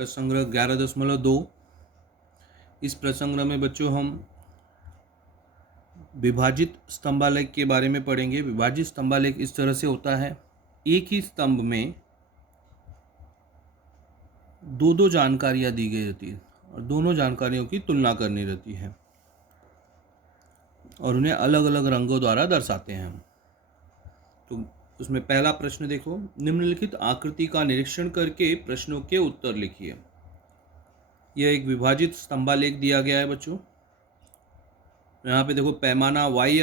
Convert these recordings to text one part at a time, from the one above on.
प्रसंग्रह 11.2। इस प्रसंग्रह में बच्चों हम विभाजित स्तंभालेख के बारे में पढ़ेंगे। विभाजित स्तंभालेख इस तरह से होता है, एक ही स्तंभ में दो जानकारियां दी गई रहती है और दोनों जानकारियों की तुलना करनी रहती है और उन्हें अलग अलग रंगों द्वारा दर्शाते हैं। तो उसमें पहला प्रश्न देखो, निम्नलिखित आकृति का निरीक्षण करके प्रश्नों के उत्तर लिखिए। यह एक विभाजित स्तंभालेख दिया गया है बच्चों। यहाँ पे देखो, पैमाना y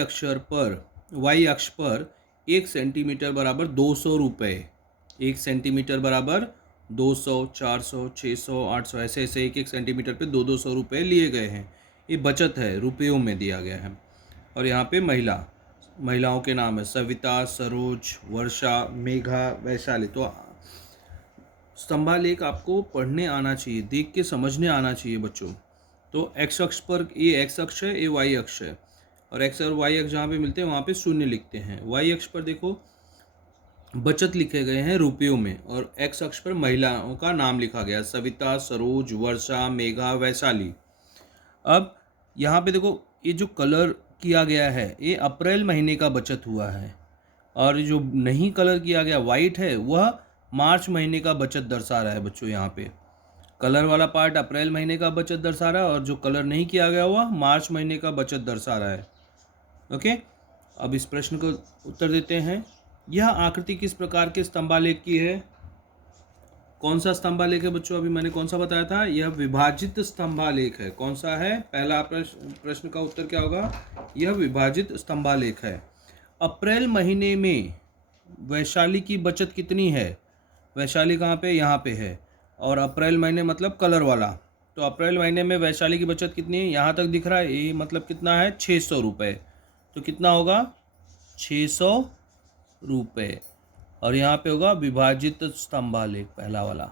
अक्ष पर 1 सेंटीमीटर बराबर 200 रुपये, 1 सेंटीमीटर बराबर 200, 400, 600, 800, ऐसे ऐसे एक एक सेंटीमीटर पे 200 रुपये लिए गए हैं। ये बचत है, रुपयों में दिया गया है। और यहाँ पे महिलाओं के नाम है सविता, सरोज, वर्षा, मेघा, वैशाली। तो स्तंभालेख आपको पढ़ने आना चाहिए, देख के समझने आना चाहिए बच्चों। तो एक्स अक्ष पर ये एक्स अक्ष है, ये वाई अक्ष है, और एक्स और वाई अक्ष जहाँ पे मिलते हैं वहाँ पे शून्य लिखते हैं। वाई अक्ष पर देखो बचत लिखे गए हैं रुपयों में, और एक्स अक्ष पर महिलाओं का नाम लिखा गया, सविता, सरोज, वर्षा, मेघा, वैशाली। अब यहाँ पे देखो, ये जो कलर किया गया है ये अप्रैल महीने का बचत हुआ है, और जो नहीं कलर किया गया वाइट है वह मार्च महीने का बचत दर्शा रहा है बच्चों। यहाँ पे कलर वाला पार्ट अप्रैल महीने का बचत दर्शा रहा है और जो कलर नहीं किया गया हुआ मार्च महीने का बचत दर्शा रहा है। ओके, अब इस प्रश्न का उत्तर देते हैं। यह आकृति किस प्रकार के स्तंभालेख की है? कौन सा स्तंभालेख है बच्चों? अभी मैंने कौन सा बताया था? यह विभाजित स्तंभालेख है। कौन सा है? पहला प्रश्न का उत्तर क्या होगा? यह विभाजित स्तंभालेख है। अप्रैल महीने में वैशाली की बचत कितनी है? वैशाली कहाँ पे? यहाँ पे है। और अप्रैल महीने मतलब कलर वाला, तो अप्रैल महीने में वैशाली की बचत कितनी है? यहाँ तक दिख रहा है, ये मतलब कितना है? 600 रुपये। तो कितना होगा? 600 रुपये। और यहाँ पे होगा विभाजित स्तंभालेख, पहला वाला।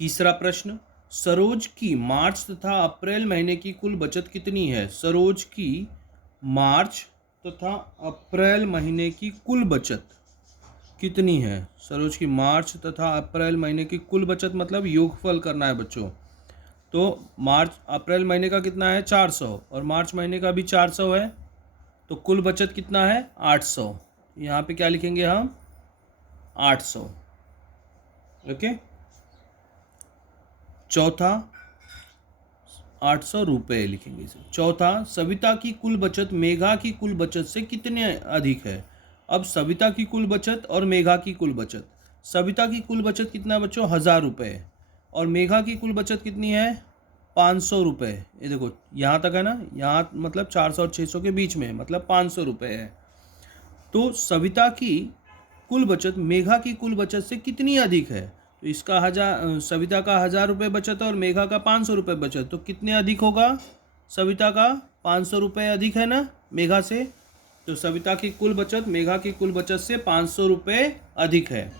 तीसरा प्रश्न, सरोज की मार्च तथा अप्रैल महीने की कुल बचत कितनी है? सरोज की मार्च तथा अप्रैल महीने की कुल बचत कितनी है? सरोज की मार्च तथा अप्रैल महीने की कुल बचत मतलब योगफल करना है बच्चों। तो मार्च अप्रैल महीने का कितना है? 400, और मार्च महीने का भी 400 है, तो कुल बचत कितना है? 800। यहाँ पे क्या लिखेंगे हम? 800। ओके, चौथा 800 रुपये लिखेंगे इसे। चौथा, सविता की कुल बचत मेघा की कुल बचत से कितने अधिक है? अब सविता की कुल बचत और मेघा की कुल बचत। सविता की कुल बचत कितना है बच्चों? 1000 रुपये, और मेघा की कुल बचत कितनी है? 500 रुपये। ये देखो यहाँ तक है ना, यहाँ मतलब 400 और 600 के बीच में, मतलब 500 रुपये है। तो सविता की कुल बचत मेघा की कुल बचत से कितनी अधिक है? तो इसका सविता का 1000 रुपये बचत और मेघा का 500 रुपये बचत, तो कितने अधिक होगा? सविता का 500 रुपये अधिक है ना मेघा से, तो सविता की कुल बचत मेघा की कुल बचत से 500 रुपये अधिक है।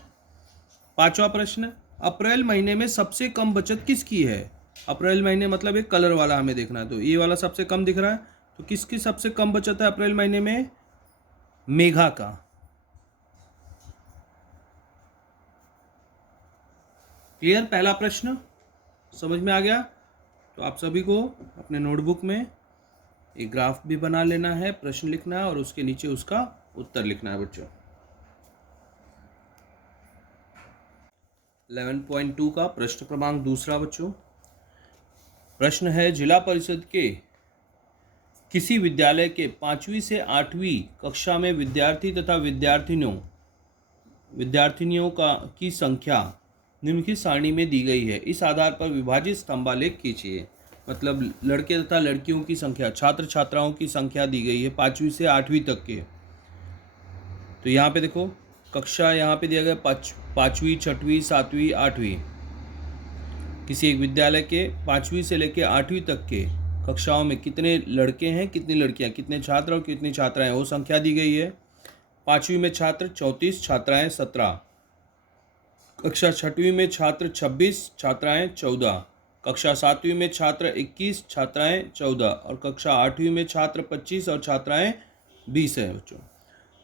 पांचवा प्रश्न, अप्रैल महीने में सबसे कम बचत किसकी है? अप्रैल महीने मतलब एक कलर वाला हमें देखना है, तो ये वाला सबसे कम दिख रहा है, तो किसकी सबसे कम बचत है अप्रैल महीने में? मेघा का। क्लियर? पहला प्रश्न समझ में आ गया? तो आप सभी को अपने नोटबुक में एक ग्राफ भी बना लेना है, प्रश्न लिखना है और उसके नीचे उसका उत्तर लिखना है बच्चों। 11.2 का प्रश्न क्रमांक दूसरा बच्चों, प्रश्न है, जिला परिषद के किसी विद्यालय के 5वीं से 8वीं कक्षा में विद्यार्थी तथा विद्यार्थिनियों की संख्या निम्नलिखित सारणी में दी गई है। इस आधार पर विभाजित स्तंभालेख कीजिए। मतलब लड़के तथा लड़कियों की संख्या, छात्र छात्राओं की संख्या दी गई है 5वीं से 8वीं तक के। तो यहाँ पे देखो, कक्षा यहाँ पे दिया गया 5वीं, 6वीं, 7वीं, 8वीं। किसी एक विद्यालय के 5वीं से लेकर 8वीं तक के कक्षाओं में कितने लड़के हैं, कितनी लड़कियां, कितने छात्र और कितनी छात्राएं, वो संख्या दी गई है। 5वीं में छात्र 34, छात्राएं 17। कक्षा 6वीं में छात्र 26, छात्राएं 14। कक्षा 7वीं में छात्र 21, छात्राएं 14, और कक्षा 8वीं में छात्र 25 और छात्राएं 20 है बच्चों।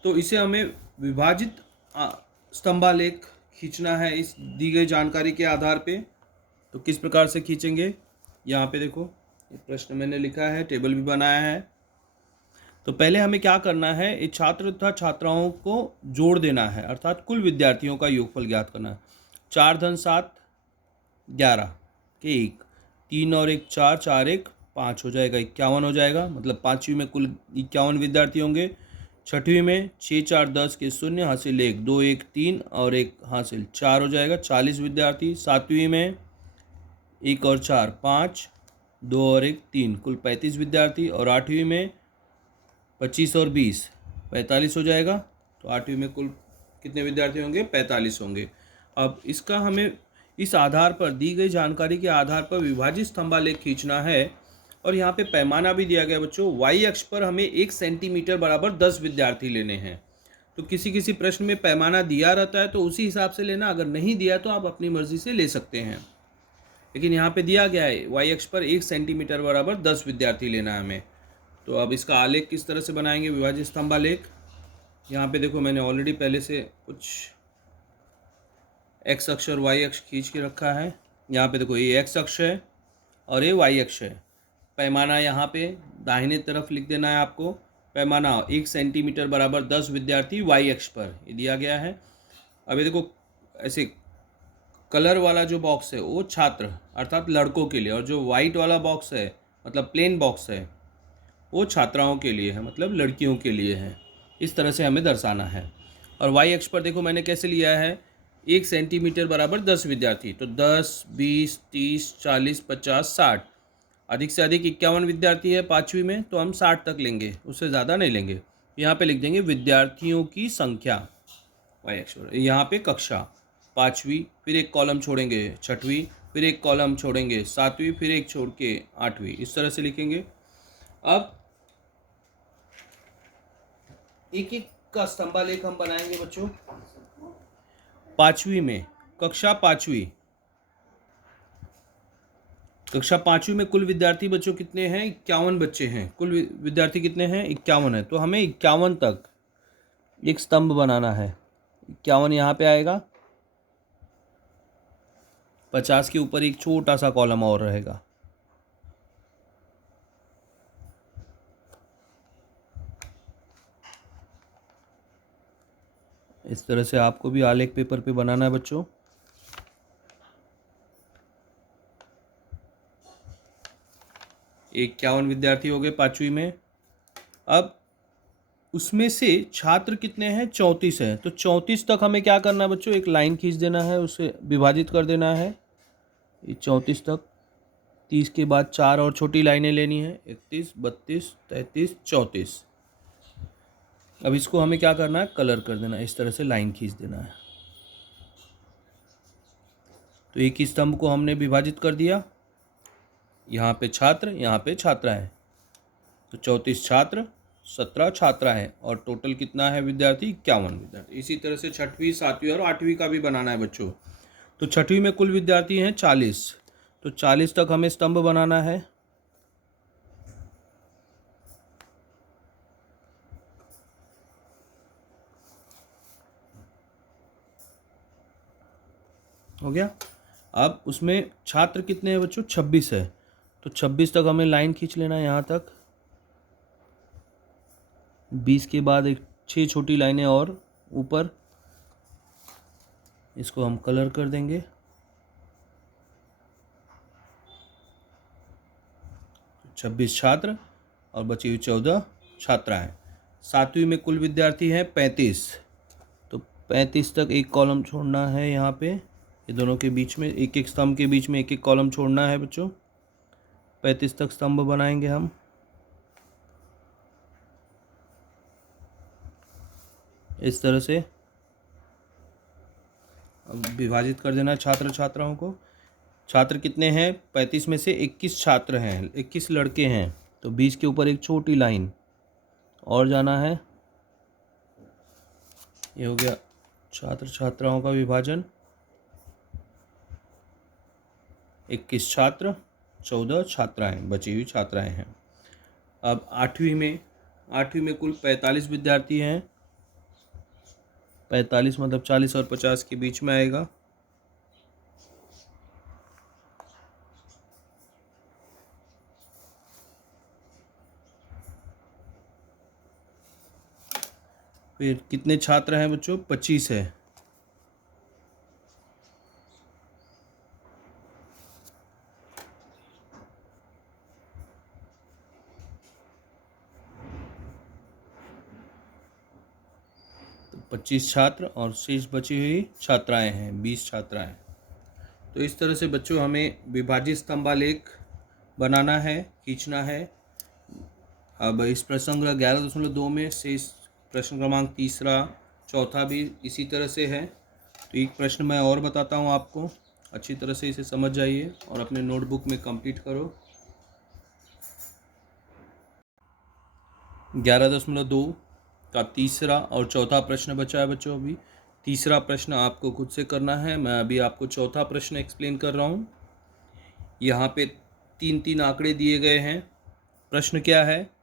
तो इसे हमें विभाजित स्तंभालेख खींचना है इस दी गई जानकारी के आधार पे, तो किस प्रकार से खींचेंगे। यहाँ पे देखो ये प्रश्न मैंने लिखा है, टेबल भी बनाया है। तो पहले हमें क्या करना है, ये छात्र तथा छात्राओं को जोड़ देना है, अर्थात कुल विद्यार्थियों का योगफल ज्ञात करना है। 4 धन 7 11 के 1, 3 और 1 4, 4 1 5 हो जाएगा, 51 हो जाएगा। मतलब पाँचवीं में कुल 51 विद्यार्थी होंगे। छठवीं में 6 4 10 के 0 हासिल 1, 2 1 3 और 1 हासिल 4 हो जाएगा, 40 विद्यार्थी। सातवीं में 1 और 4 5, 2 और 1 3, कुल 35 विद्यार्थी। और आठवीं में 25 और 20 45 हो जाएगा। तो आठवीं में कुल कितने विद्यार्थी होंगे, 45 होंगे। अब इसका हमें इस आधार पर, दी गई जानकारी के आधार पर विभाजित स्तंभालेख खींचना है। और यहाँ पे पैमाना भी दिया गया बच्चों, वाई अक्ष पर हमें 1 सेंटीमीटर बराबर 10 विद्यार्थी लेने हैं। तो किसी किसी प्रश्न में पैमाना दिया रहता है तो उसी हिसाब से लेना, अगर नहीं दिया तो आप अपनी मर्जी से ले सकते हैं। लेकिन यहाँ पे दिया गया है वाई अक्ष पर 1 सेंटीमीटर बराबर 10 विद्यार्थी लेना है हमें। तो अब इसका आलेख किस तरह से बनाएंगे, विभाजित स्तंभालेख। यहाँ पे देखो मैंने ऑलरेडी पहले से कुछ एक्स अक्ष और वाई अक्ष खींच के रखा है। यहाँ पे देखो ये एक्स अक्ष है और ये वाई अक्ष है। पैमाना यहाँ पे दाहिने तरफ लिख देना है आपको। पैमाना 1 सेंटीमीटर बराबर 10 विद्यार्थी वाई अक्ष पर ये दिया गया है। अब ये देखो ऐसे कलर वाला जो बॉक्स है वो छात्र अर्थात लड़कों के लिए, और जो वाइट वाला बॉक्स है मतलब प्लेन बॉक्स है वो छात्राओं के लिए है, मतलब लड़कियों के लिए है। इस तरह से हमें दर्शाना है। और वाई अक्ष पर देखो मैंने कैसे लिया है, 1 सेंटीमीटर बराबर 10 विद्यार्थी। तो 10 20 30 40 50 60, अधिक से अधिक 51 विद्यार्थी है पाँचवीं में, तो हम 60 तक लेंगे, उससे ज़्यादा नहीं लेंगे। यहाँ पे लिख देंगे विद्यार्थियों की संख्या वाई अक्ष पर। यहाँ पे कक्षा पाँचवीं, फिर एक कॉलम छोड़ेंगे छठवीं, फिर एक कॉलम छोड़ेंगे सातवीं, फिर एक छोड़ के आठवीं, इस तरह से लिखेंगे। अब एक एक का स्तंभालेख हम बनाएंगे बच्चों। पाँचवीं में कक्षा पाँचवीं में कुल विद्यार्थी बच्चों कितने हैं, 51 बच्चे हैं। कुल विद्यार्थी कितने हैं, 51 है। तो हमें 51 तक एक स्तंभ बनाना है। 51 यहाँ पे आएगा, 50 के ऊपर एक छोटा सा कॉलम और रहेगा। इस तरह से आपको भी आलेख पेपर पे बनाना है बच्चों। एक 51 विद्यार्थी हो गए पाँचवीं में। अब उसमें से छात्र कितने हैं, 34 हैं। तो 34 तक हमें क्या करना है बच्चों, एक लाइन खींच देना है, उसे विभाजित कर देना है ये 34 तक। 30 के बाद 4 और छोटी लाइनें लेनी है, 31 32 33 34। अब इसको हमें क्या करना है, कलर कर देना है, इस तरह से लाइन खींच देना है। तो एक ही स्तंभ को हमने विभाजित कर दिया, यहाँ पे छात्र यहाँ पे छात्राएं। तो 34 छात्र 17 छात्राएं और टोटल कितना है विद्यार्थी, 51 विद्यार्थी। इसी तरह से छठवीं सातवीं और आठवीं का भी बनाना है बच्चों। तो छठवीं में कुल विद्यार्थी हैं 40। तो 40 तक हमें स्तंभ बनाना है। हो गया। अब उसमें छात्र कितने हैं बच्चों, 26 है। तो 26 तक हमें लाइन खींच लेना है यहाँ तक। 20 के बाद एक 6 छोटी लाइनें और ऊपर, इसको हम कलर कर देंगे। 26 छात्र और बची हुई 14 छात्राएं। सातवीं में कुल विद्यार्थी हैं 35। तो 35 तक एक कॉलम छोड़ना है यहाँ पे, ये दोनों के बीच में एक एक स्तंभ के बीच में एक एक कॉलम छोड़ना है बच्चों। 35 तक स्तंभ बनाएंगे हम। इस तरह से अब विभाजित कर देना छात्र छात्राओं को। छात्र कितने हैं, 35 में से 21 छात्र हैं, 21 लड़के हैं। तो 20 के ऊपर एक छोटी लाइन और जाना है। ये हो गया छात्र छात्राओं का विभाजन। 21 छात्र 14 छात्राएं, बची हुई छात्राएं हैं। अब आठवीं में कुल 45 विद्यार्थी हैं। 45 मतलब 40 और 50 के बीच में आएगा। फिर कितने छात्र हैं बच्चों? 25 है। तो 25 छात्र और शेष बची हुई छात्राएं हैं 20 छात्राएं। तो इस तरह से बच्चों हमें विभाजित स्तंभालेख बनाना है, खींचना है। अब इस प्रश्न 11.2 में शेष प्रश्न क्रमांक तीसरा चौथा भी इसी तरह से है। तो एक प्रश्न मैं और बताता हूँ आपको, अच्छी तरह से इसे समझ जाइए और अपने नोटबुक में कंप्लीट करो। 11.2 का तीसरा और चौथा प्रश्न बचा है बच्चों। अभी तीसरा प्रश्न आपको खुद से करना है, मैं अभी आपको चौथा प्रश्न एक्सप्लेन कर रहा हूँ। यहाँ पे 3 आंकड़े दिए गए हैं। प्रश्न क्या है?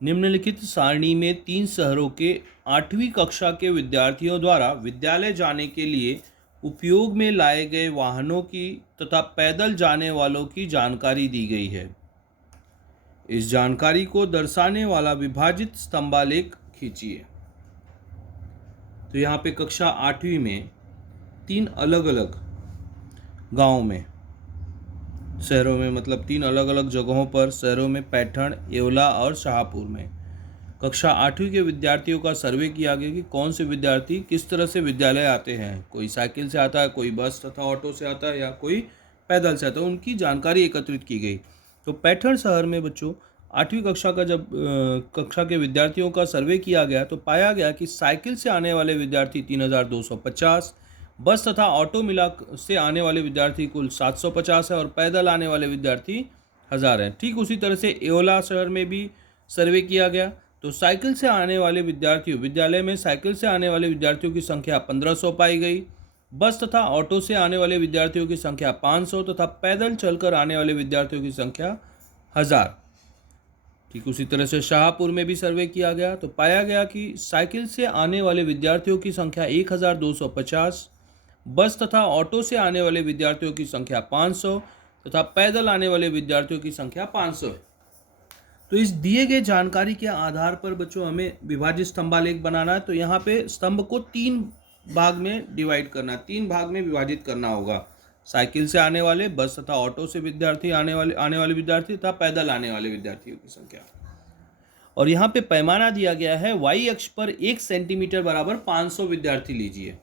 निम्नलिखित सारणी में 3 शहरों के 8वीं कक्षा के विद्यार्थियों द्वारा विद्यालय जाने के लिए उपयोग में लाए गए वाहनों की तथा पैदल जाने वालों की जानकारी दी गई है। इस जानकारी को दर्शाने वाला विभाजित स्तंभालेख खींचिए। तो यहाँ पे कक्षा 8वीं में 3 अलग अलग गांवों में, शहरों में, मतलब 3 अलग अलग जगहों पर, शहरों में पैठण, येवला और शाहपुर में कक्षा 8वीं के विद्यार्थियों का सर्वे किया गया कि कौन से विद्यार्थी किस तरह से विद्यालय आते हैं। कोई साइकिल से आता है, कोई बस तथा ऑटो से आता है, या कोई पैदल से आता है। उनकी जानकारी एकत्रित की गई। तो पैठण शहर में बच्चों 8वीं कक्षा का जब कक्षा के विद्यार्थियों का सर्वे किया गया तो पाया गया कि साइकिल से आने वाले विद्यार्थी 3250, बस तथा ऑटो मिला से आने वाले विद्यार्थी कुल 750 है और पैदल आने वाले विद्यार्थी 1000 हैं। ठीक उसी तरह से येवला शहर में भी सर्वे किया गया तो साइकिल से आने वाले विद्यार्थियों, विद्यालय में साइकिल से आने वाले विद्यार्थियों की संख्या 1500 पाई गई। बस तथा ऑटो से आने वाले विद्यार्थियों की संख्या 500 तथा पैदल चलकर आने वाले विद्यार्थियों की संख्या 1000। ठीक उसी तरह से शाहपुर में भी सर्वे किया गया तो पाया गया कि साइकिल से आने वाले विद्यार्थियों की संख्या 1250, बस तथा ऑटो से आने वाले विद्यार्थियों की संख्या 500 तथा पैदल आने वाले विद्यार्थियों की संख्या 500 है। तो इस दिए गए जानकारी के आधार पर बच्चों हमें विभाजित स्तंभालेख बनाना है। तो यहाँ पे स्तंभ को 3 भाग में डिवाइड करना, 3 भाग में विभाजित करना होगा। साइकिल से आने वाले, बस तथा ऑटो से विद्यार्थी आने वाले विद्यार्थी तथा पैदल आने वाले विद्यार्थियों की संख्या। और यहाँ पे पैमाना दिया गया है, वाई अक्ष पर 1 सेंटीमीटर बराबर 500 विद्यार्थी लीजिए।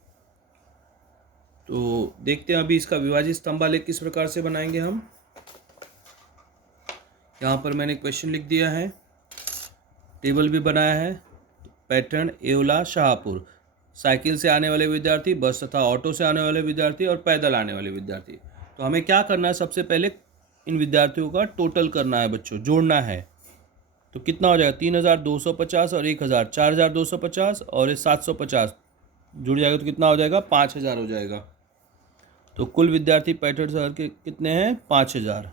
तो देखते हैं अभी इसका विभाजित स्तंभालेख किस प्रकार से बनाएंगे हम। यहाँ पर मैंने क्वेश्चन लिख दिया है, टेबल भी बनाया है। पैठण, येवला, शाहपुर, साइकिल से आने वाले विद्यार्थी, बस तथा ऑटो से आने वाले विद्यार्थी और पैदल आने वाले विद्यार्थी। तो हमें क्या करना है, सबसे पहले इन विद्यार्थियों का टोटल करना है बच्चों, जोड़ना है। तो कितना हो जाएगा? 3250 और 1000, 4250 और ये 750 जुड़ जाएगा तो कितना हो जाएगा? 5000 हो जाएगा। तो कुल विद्यार्थी पैठण शहर के कितने हैं? 5000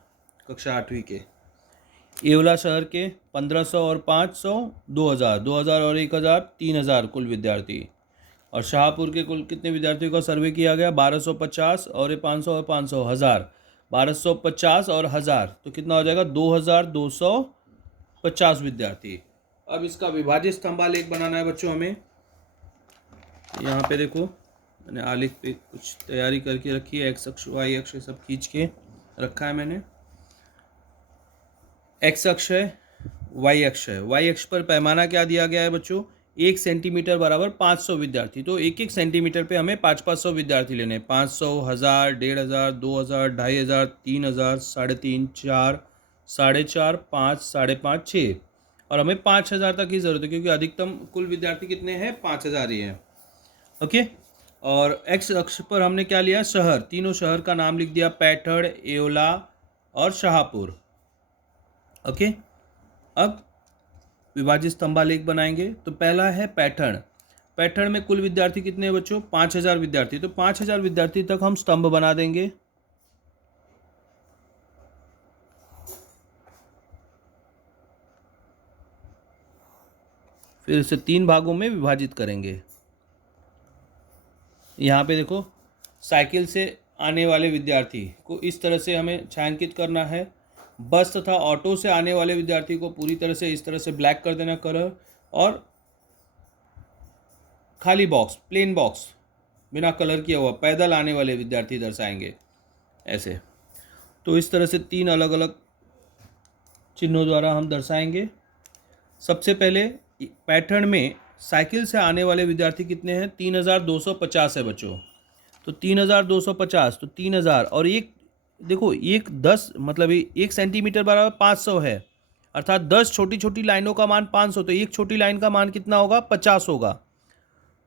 कक्षा 8वीं के। येवला शहर के 1500 और 500 2000, 2000 और 1000 3000 कुल विद्यार्थी। और शाहपुर के कुल कितने विद्यार्थियों का सर्वे किया गया? 1250 और 500 और 500 1000, 1250 और 1000 तो कितना हो जाएगा? 2250 विद्यार्थी। अब इसका विभाजित स्तंभालेख बनाना है बच्चों हमें। यहाँ पे देखो मैंने आलेख पे कुछ तैयारी करके रखी है, एक्स अक्ष वाई अक्ष सब खींच के रखा है मैंने। एक्स अक्ष है, वाई अक्ष है। वाई अक्ष पर पैमाना क्या दिया गया है बच्चों? 1 सेंटीमीटर बराबर 500 विद्यार्थी। तो 1 सेंटीमीटर पे हमें 500 विद्यार्थी लेने हैं। 500, 1000, 1500, 2000, 2500, 3000, 3.5, 4, 4.5, 5, 5.5, 6 और हमें 5000 तक की ज़रूरत है क्योंकि अधिकतम कुल विद्यार्थी कितने हैं? 5000 ही हैं। ओके। और एक्स अक्ष पर हमने क्या लिया? शहर, तीनों शहर का नाम लिख दिया, पैठण, येवला और शाहपुर। ओके। अब विभाजित स्तंभालेख बनाएंगे। तो पहला है पैठण। पैठण में कुल विद्यार्थी कितने हैं बच्चों? 5000 विद्यार्थी। तो 5000 विद्यार्थी तक हम स्तंभ बना देंगे। फिर इसे 3 भागों में विभाजित करेंगे। यहाँ पे देखो, साइकिल से आने वाले विद्यार्थी को इस तरह से हमें छायांकित करना है। बस तथा ऑटो से आने वाले विद्यार्थी को पूरी तरह से इस तरह से ब्लैक कर देना कलर, और खाली बॉक्स, प्लेन बॉक्स बिना कलर किया हुआ पैदल आने वाले विद्यार्थी दर्शाएंगे ऐसे। तो इस तरह से 3 अलग अलग चिन्हों द्वारा हम दर्शाएंगे। सबसे पहले पैटर्न में साइकिल से आने वाले विद्यार्थी कितने हैं? 3250 है बच्चों। तो 3250, तो 3000 और एक देखो, एक 10 मतलब 1 सेंटीमीटर बराबर 500 है, अर्थात 10 छोटी छोटी लाइनों का मान 500, तो एक छोटी लाइन का मान कितना होगा? 50 होगा।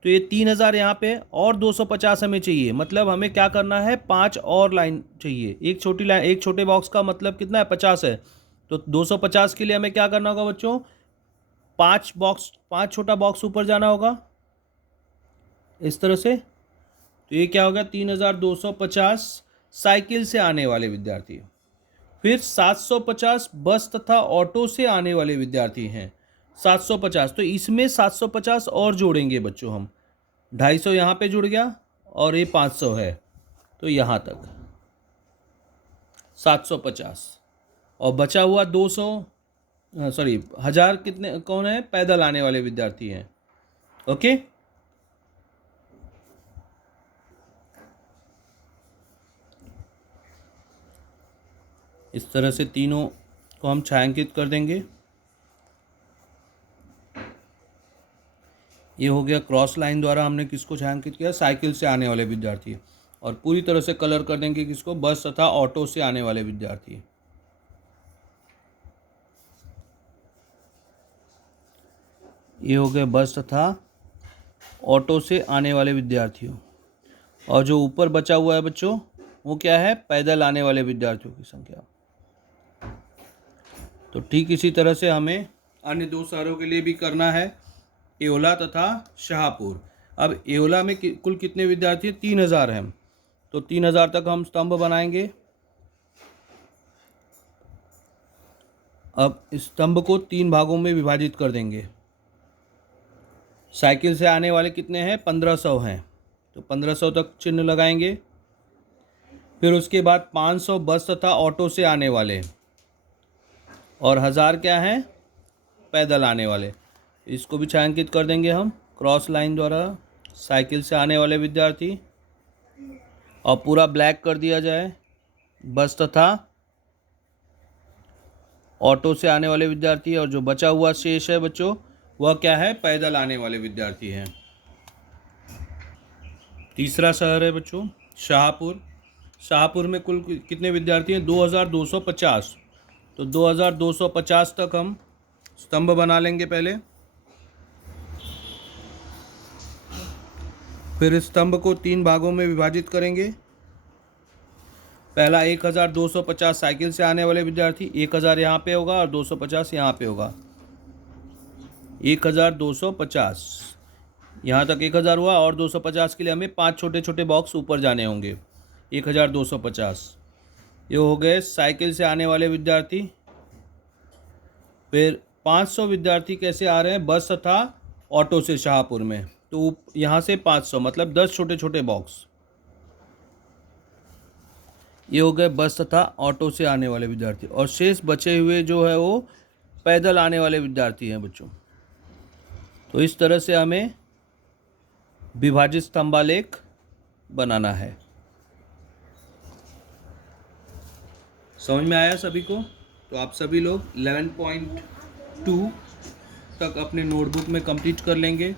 तो ये 3000 यहाँ पे और 250 हमें चाहिए, मतलब हमें क्या करना है? 5 और लाइन चाहिए। एक छोटी लाइन, एक छोटे बॉक्स का मतलब कितना है? 50 है। तो 250 के लिए हमें क्या करना होगा बच्चों? 5 छोटा बॉक्स ऊपर जाना होगा इस तरह से। तो ये क्या होगा? 3250 साइकिल से आने वाले विद्यार्थी। फिर 750 बस तथा ऑटो से आने वाले विद्यार्थी हैं। 750, तो इसमें 750 और जोड़ेंगे बच्चों हम। 250 यहाँ पे जुड़ गया और ये 500 है, तो यहाँ तक 750। और बचा हुआ 1000 कितने कौन है? पैदल आने वाले विद्यार्थी हैं। ओके, इस तरह से तीनों को हम छायांकित कर देंगे। ये हो गया क्रॉस लाइन द्वारा हमने किसको छायांकित किया? साइकिल से आने वाले विद्यार्थी। और पूरी तरह से कलर कर देंगे किसको? बस तथा ऑटो से आने वाले विद्यार्थी। ये हो गए बस तथा ऑटो से आने वाले विद्यार्थियों। और जो ऊपर बचा हुआ है बच्चों, वो क्या है? पैदल आने वाले विद्यार्थियों की संख्या। तो ठीक इसी तरह से हमें अन्य 2 शहरों के लिए भी करना है, एओला तथा शाहपुर। अब एओला में कुल कितने विद्यार्थी हैं? 3000 हैं। तो 3000 तक हम स्तंभ बनाएंगे। अब इस स्तंभ को 3 भागों में विभाजित कर देंगे। साइकिल से आने वाले कितने हैं? 1500 हैं, तो 1500 तक चिन्ह लगाएंगे। फिर उसके बाद 500 बस तथा ऑटो से आने वाले, और 1000 क्या हैं? पैदल आने वाले। इसको भी छायांकित कर देंगे हम क्रॉस लाइन द्वारा। साइकिल से आने वाले विद्यार्थी, और पूरा ब्लैक कर दिया जाए बस तथा ऑटो से आने वाले विद्यार्थी। और जो बचा हुआ शेष है बच्चों, वह क्या है? पैदल आने वाले विद्यार्थी हैं। तीसरा शहर है बच्चों शाहपुर। शाहपुर में कुल कितने विद्यार्थी हैं? 2250। तो 2250 तक हम स्तंभ बना लेंगे पहले। फिर इस स्तंभ को 3 भागों में विभाजित करेंगे। पहला 1250 साइकिल से आने वाले विद्यार्थी, 1000 यहाँ पे होगा और 250 यहाँ पे होगा। 1250 यहाँ तक 1000 हुआ, और 250 के लिए हमें 5 छोटे छोटे बॉक्स ऊपर जाने होंगे। 1250 ये हो गए साइकिल से आने वाले विद्यार्थी। फिर 500 विद्यार्थी कैसे आ रहे हैं? बस तथा ऑटो से शाहपुर में। तो यहाँ से 500 मतलब 10 छोटे छोटे बॉक्स। ये हो गए बस तथा ऑटो से आने वाले विद्यार्थी। और शेष बचे हुए जो है वो पैदल आने वाले विद्यार्थी हैं बच्चों। तो इस तरह से हमें विभाजित स्तंभालेख बनाना है। समझ में आया सभी को? तो आप सभी लोग 11.2 तक अपने नोटबुक में कंप्लीट कर लेंगे।